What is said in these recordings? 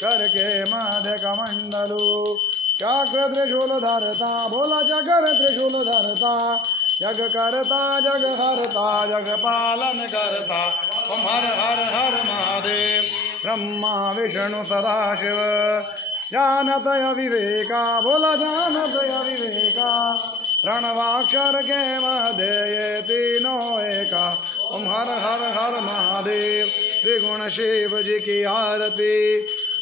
करके मध्य कमंडलू चक्र त्रिशूल धरता बोला चक्र त्रिशूल धरता जग करता जग हरता जग पालन करता ओम हर हर हर महादेव ब्रह्मा विष्णु सदाशिव जानतय विवेका बोला जानतय विवेका प्रणवाक्षर के मध्य ये तीनों एका ओम हर हर हर महादेव त्रिगुण शिव जी की आरती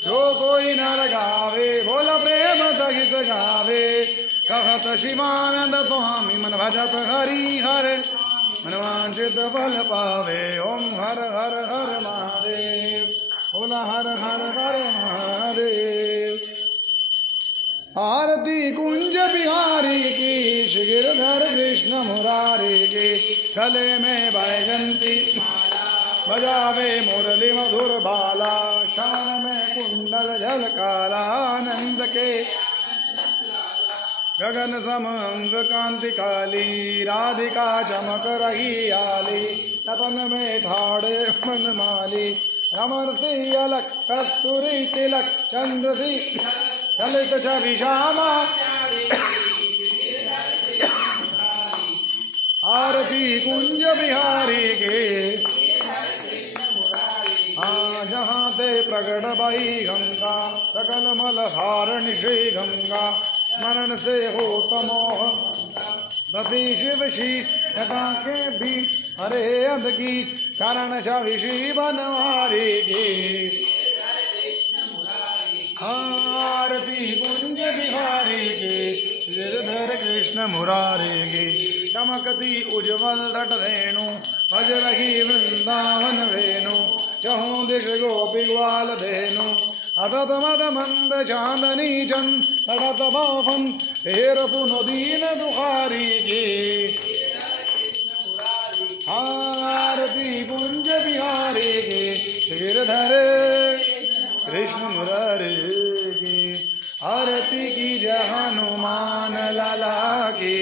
जो कोई नर गावे बोला प्रेम सहित गावे कहत शिवानंद स्वामी मन भजत हरि हर मनवांचित फल पावे ओम हर हर हर महादेव बोला हर हर हर महादेव आरती कुंज बिहारी की गिरधर कृष्ण मुरारी की गले में बैजंती बजावे मुरली मधुर बाला शान में कुंडल झल काला आनंद के गगन सम अंग कांति काली राधिका चमक रही आली तपन में ठाड़े मन माली रमन सी अलक कस्तूरी तिलक चंद्र सी ललित छवि श्यामा आरती कुंज बिहारी के जहाँ ते प्रगट भई गंगा सकल मल हारण श्री गंगा स्मरण से हो समोह बपी शिव शीश के बीच हरे अध की कारण छवि श्री बनवारी की आरती कुंज बिहारी के गिरधर कृष्ण मुरारी की चमकती उज्ज्वल तट रेणु भज रही वृंदावन वेणु चहु दिश गोपी ग्वाल धेनु अदत मद मंद चांदनी चंद तड़त बाफन हेर सुनो दीन दुखारी की आरती कुंज बिहारी की गिरधर कृष्ण मुरारी की आरती की जय हनुमान लाला की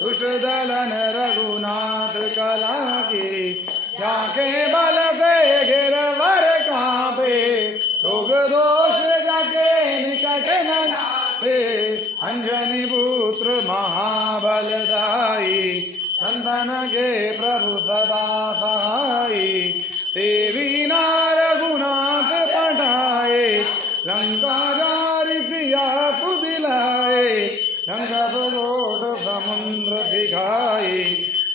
दुष्ट दलन रघुनाथ कला की जाके बल पे गिरवर कांपे रोग दोष जाके निकट न पे अंजनी पुत्र महाबलदाई संतन के प्रभु सदा सहाई देवी रघुनाथ पढ़ाए लंका जारी प्रिया तु दिलाए गंगा गोट समुद्र दिखाई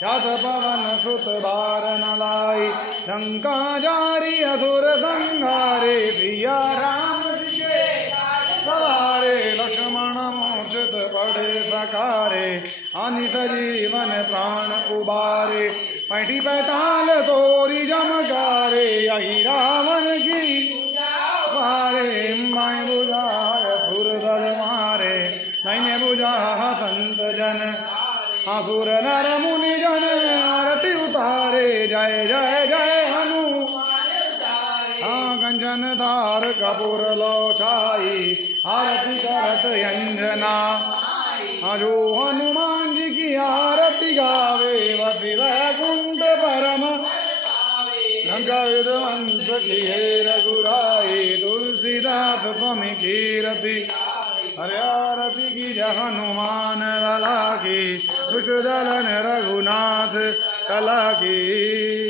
जात पवन सुत बार न लाई लंका जारी असुर संहारे प्रिया राम जी के सवारे लक्ष्मण मूर्छित पड़े सकारे अनित जीवन प्राण उबारे पैठी पैताल तोरी जमकारे यही रावण की मारे माय बुझाय सुर दल मारे नैने बुझा संत जन असुर नर मुनि जन आरती उतारे जय जय जय हनु कंचन धार कपूर लो छाई आरती करत अंजना जो हनुमान जी की आरती गावे वसी वैकुंठ परम लंका विध्वंस किए रघुराई तुलसीदास स्वामी की रति हरे आरती की जय हनुमान लला की दुष्ट दलन रघुनाथ कला की।